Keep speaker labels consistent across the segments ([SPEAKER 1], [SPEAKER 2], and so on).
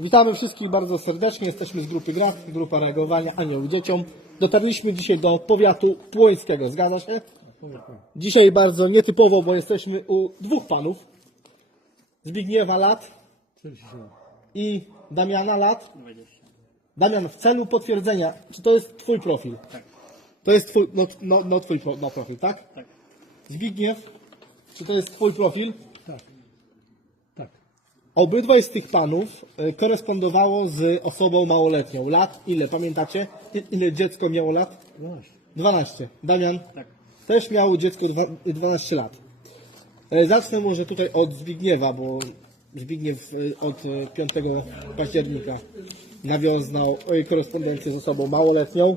[SPEAKER 1] Witamy wszystkich bardzo serdecznie. Jesteśmy z grupy GRAF, grupa reagowania Anioł Dzieciom. Dotarliśmy dzisiaj do powiatu płońskiego. Zgadza się? Dzisiaj bardzo nietypowo, bo jesteśmy u dwóch panów. Zbigniewa Lat i Damiana Lat. Damian, w celu potwierdzenia, czy to jest twój profil?
[SPEAKER 2] Tak.
[SPEAKER 1] To jest twój, no, no, no twój pro, no, profil, tak?
[SPEAKER 2] Tak.
[SPEAKER 1] Zbigniew, czy to jest twój profil? Obydwaj z tych panów y, korespondowało z osobą małoletnią. Lat ile, pamiętacie? Ile dziecko miało lat?
[SPEAKER 3] 12.
[SPEAKER 1] 12. Damian
[SPEAKER 2] Tak.
[SPEAKER 1] też miał dziecko dwa- 12 lat. E, Zacznę może tutaj od Zbigniewa, bo Zbigniew y, od y, 5 października nawiązał korespondencję z osobą małoletnią.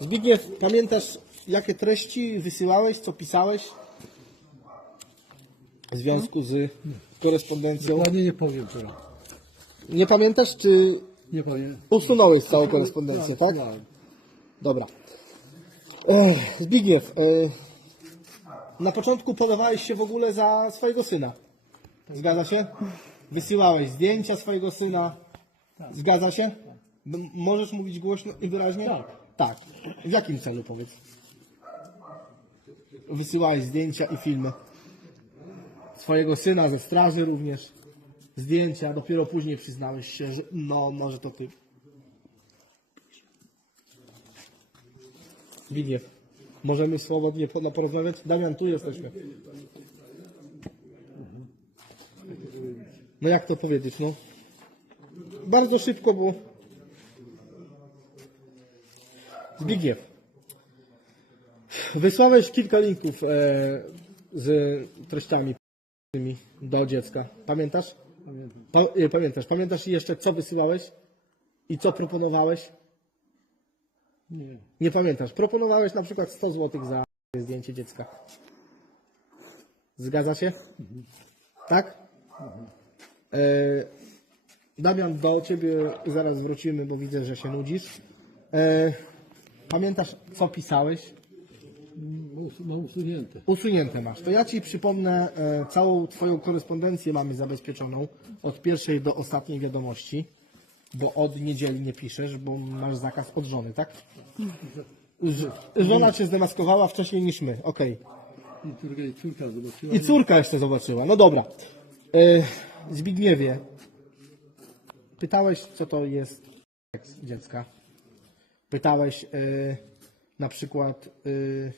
[SPEAKER 1] Zbigniew, pamiętasz jakie treści wysyłałeś, co pisałeś w związku z korespondencją?
[SPEAKER 3] Dokładnie nie powiem teraz.
[SPEAKER 1] Nie pamiętasz, czy
[SPEAKER 3] Nie powiem.
[SPEAKER 1] usunąłeś całą korespondencję, tak?
[SPEAKER 3] Słuchałem.
[SPEAKER 1] Dobra. Ech, Zbigniew, e, na początku podawałeś się w ogóle za swojego syna. Zgadza się? Wysyłałeś zdjęcia swojego syna. Zgadza się? M- możesz mówić głośno i wyraźnie?
[SPEAKER 3] Tak.
[SPEAKER 1] Tak. W jakim celu powiedz? Wysyłałeś zdjęcia i filmy. Swojego syna ze straży również. Zdjęcia, dopiero później przyznałeś się, że no może to ty. Zbigniew, możemy swobodnie po- porozmawiać? Damian, tu jesteśmy. No jak to powiedzieć, no? Bardzo szybko, bo... Zbigniew, wysłałeś kilka linków e, z treściami tymi do dziecka. Pamiętasz?
[SPEAKER 3] Pamiętam.
[SPEAKER 1] Pa, e, pamiętasz. Pamiętasz jeszcze, co wysyłałeś? I co proponowałeś?
[SPEAKER 3] Nie.
[SPEAKER 1] Nie pamiętasz. Proponowałeś na przykład 100 zł za zdjęcie dziecka. Zgadza się? Tak? E, Damian, do ciebie zaraz wrócimy, bo widzę, że się nudzisz. E, pamiętasz, co pisałeś?
[SPEAKER 3] Mam us- Mam usunięte.
[SPEAKER 1] Usunięte masz. To ja ci przypomnę, e, całą twoją korespondencję mamy zabezpieczoną od pierwszej do ostatniej wiadomości, bo od niedzieli nie piszesz, bo masz zakaz od żony, tak? Ż- żona cię zdemaskowała wcześniej niż my, okej.
[SPEAKER 3] I córka, i córka zobaczyła.
[SPEAKER 1] I córka jeszcze zobaczyła, no dobra. E, Zbigniewie, pytałeś, co to jest seks dziecka. Pytałeś e, na przykład e,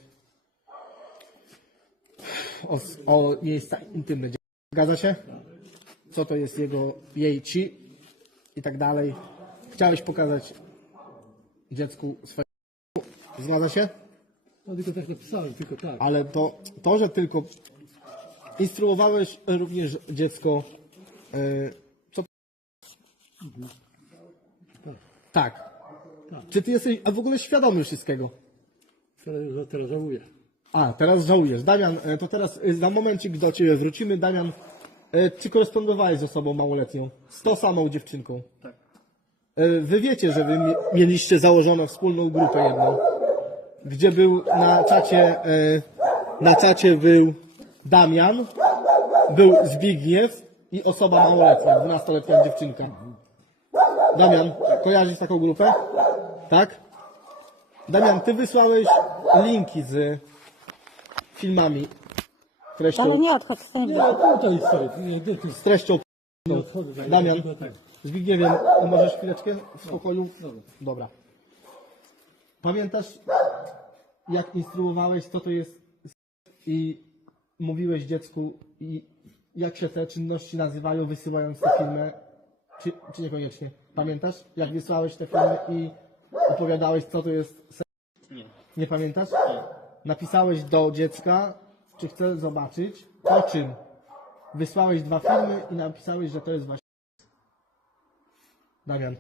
[SPEAKER 1] o, o miejsca intymne. Zgadza się? Co to jest jego, jej ci i tak dalej. Chciałeś pokazać dziecku swoje. Zgadza się?
[SPEAKER 3] No tylko tak napisałem, tylko tak.
[SPEAKER 1] Ale to, to że tylko instruowałeś również dziecko, e, co. Tak. Czy ty jesteś a w ogóle świadomy wszystkiego?
[SPEAKER 3] Teraz, teraz żałuję.
[SPEAKER 1] A, teraz żałujesz. Damian, e, to teraz e, za momencik do ciebie wrócimy. Damian, e, czy korespondowałeś z osobą małoletnią? Z tą samą dziewczynką?
[SPEAKER 2] Tak.
[SPEAKER 1] E, Wy wiecie, że wy mie- mieliście założoną wspólną grupę jedną, gdzie był na czacie, e, na czacie był Damian, był Zbigniew i osoba małoletnia, 12-letnia dziewczynka. Damian, kojarzysz taką grupę? Tak? Damian, ty wysłałeś linki z filmami, treścią,
[SPEAKER 4] Ale nie odchodź z tej
[SPEAKER 3] Nie, tutaj stoi. Nie, gdzie
[SPEAKER 1] z treścią
[SPEAKER 3] nie odchodzę. tak,
[SPEAKER 1] Damian.
[SPEAKER 3] tylko Tak.
[SPEAKER 1] Zbigniewiem, możesz chwileczkę w spokoju?
[SPEAKER 3] Dobra.
[SPEAKER 1] Dobra. Pamiętasz, jak instruowałeś, co to jest i mówiłeś dziecku, i jak się te czynności nazywają, wysyłając te filmy, czy, czy niekoniecznie? Pamiętasz, jak wysłałeś te filmy i opowiadałeś, co to jest?
[SPEAKER 2] Nie.
[SPEAKER 1] Pamiętasz? Napisałeś do dziecka, czy chce zobaczyć, o czym. Wysłałeś dwa filmy i napisałeś, że to jest właśnie. Damian.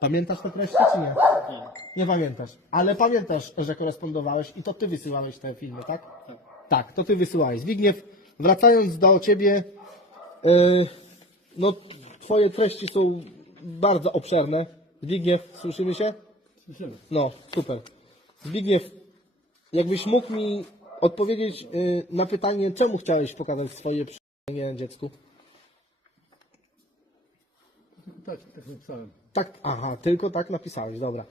[SPEAKER 1] Pamiętasz te treści, czy nie?
[SPEAKER 2] Nie.
[SPEAKER 1] Nie pamiętasz. Ale pamiętasz, że korespondowałeś i to ty wysyłałeś te filmy, tak?
[SPEAKER 2] Tak.
[SPEAKER 1] Tak, to ty wysyłałeś. Zbigniew, wracając do ciebie, yy, no twoje treści są bardzo obszerne. Zbigniew, słyszymy się? No, super. Zbigniew, jakbyś mógł mi odpowiedzieć y, na pytanie, czemu chciałeś pokazać swoje przyczynienie dziecku?
[SPEAKER 3] tak, tak napisałem.
[SPEAKER 1] Tak, aha, tylko tak napisałeś, dobra.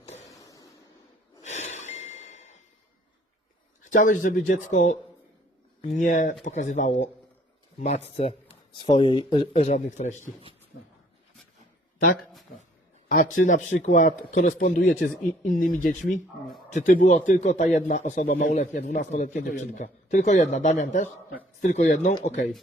[SPEAKER 1] Chciałeś, żeby dziecko nie pokazywało matce swojej e, żadnych treści. Tak? A czy na przykład korespondujecie z i- innymi dziećmi? Czy ty było tylko ta jedna osoba małoletnia, dwunastoletnia dziewczynka? Tylko jedna, Damian też? Z tylko jedną? Okej.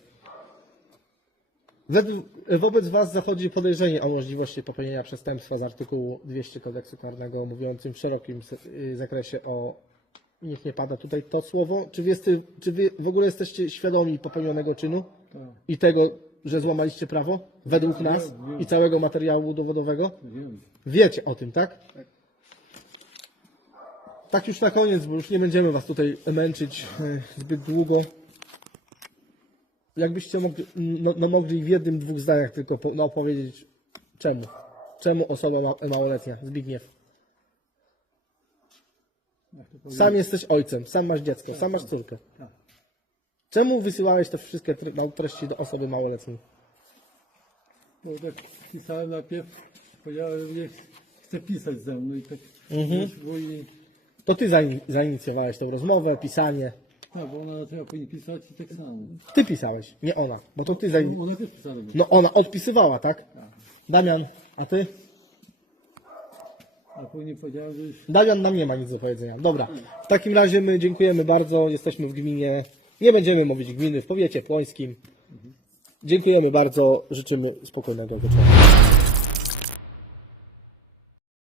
[SPEAKER 1] Według- Wobec Was zachodzi podejrzenie o możliwości popełnienia przestępstwa z artykułu 200 kodeksu karnego mówiącym w szerokim se- y, zakresie o. Niech nie pada tutaj to słowo. Czy wy, jeste, czy wy w ogóle jesteście świadomi popełnionego czynu
[SPEAKER 3] Tak.
[SPEAKER 1] i tego, że złamaliście prawo według nas i całego materiału dowodowego? Wiecie o tym, tak? Tak już na koniec, bo już nie będziemy Was tutaj męczyć e, zbyt długo. Jakbyście mogli, no, no mogli w jednym, dwóch zdaniach tylko po, no, opowiedzieć czemu. Czemu osoba ma, małoletnia, Zbigniew? Sam jesteś ojcem, sam masz dziecko, sam masz córkę.
[SPEAKER 3] Tak.
[SPEAKER 1] Czemu wysyłałeś te wszystkie tre- treści do osoby małoletniej?
[SPEAKER 3] Bo tak pisałem najpierw, powiedziałem, że nie chcę pisać ze mną i tak
[SPEAKER 1] Mhm.
[SPEAKER 3] wyszło i
[SPEAKER 1] To ty zaini- zainicjowałeś tą rozmowę, pisanie.
[SPEAKER 3] tak, bo ona zaczęła po niej pisać i tak samo.
[SPEAKER 1] Ty pisałeś, nie ona, bo to ty zain...
[SPEAKER 3] Ona też pisała.
[SPEAKER 1] No ona odpisywała, tak? Damian, a ty?
[SPEAKER 3] A później powiedziałem, że już
[SPEAKER 1] Damian nam nie ma nic do powiedzenia. Dobra, w takim razie my dziękujemy bardzo. Jesteśmy w gminie. Nie będziemy mówić gminy w powiecie płońskim. Dziękujemy bardzo. Życzymy spokojnego wieczoru.